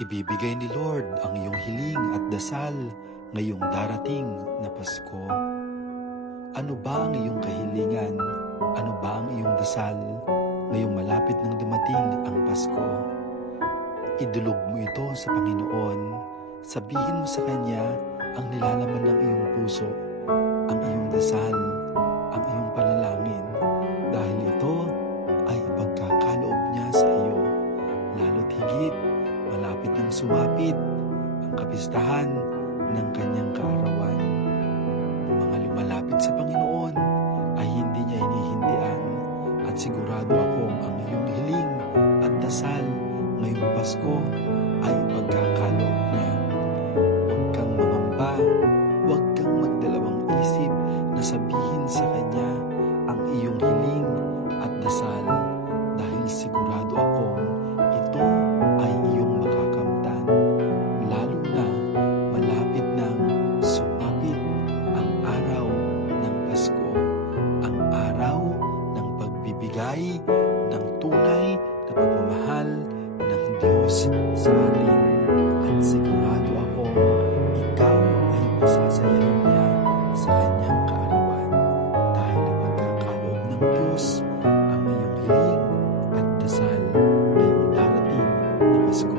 Ibibigay ni Lord ang iyong hiling at dasal ngayong darating na Pasko. Ano ba ang iyong kahilingan? Ano ba ang iyong dasal ngayong malapit nang dumating ang Pasko? Idulog mo ito sa Panginoon. Sabihin mo sa Kanya ang nilalaman ng iyong puso, ang iyong dasal, ang iyong panalangin, dahil ito ay ipagkakaloob niya sa iyo. Lalo't higit, malapit nang sumapit ang kapistahan ng Kanyang kaarawan. Ang mga lumalapit sa Panginoon ay hindi niya hinihindian, at sigurado akong ang iyong hiling at dasal ngayong Pasko ay ipagkakaloob niya. Huwag kang mangamba, huwag kang magdalawang isip na sabihin sa Kanya ang iyong hiling at dasal, dahil sigurado akong ito ay iyong makakamtan, lalo na malapit nang sumapit ang araw ng Pasko, ang araw ng pagbibigay ng tunay na pagmamahal ng Diyos sa atin. At sigurado akong ikaw ay masasayahin niya sa Kanyang kaarawan, dahil ipagkakaloob ng Diyos ang iyong hiling at dasal ngayong darating na Pasko.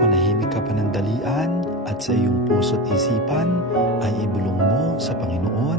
Manahimik ka panandalian at sa iyong puso't isipan ay ibulong mo sa Panginoon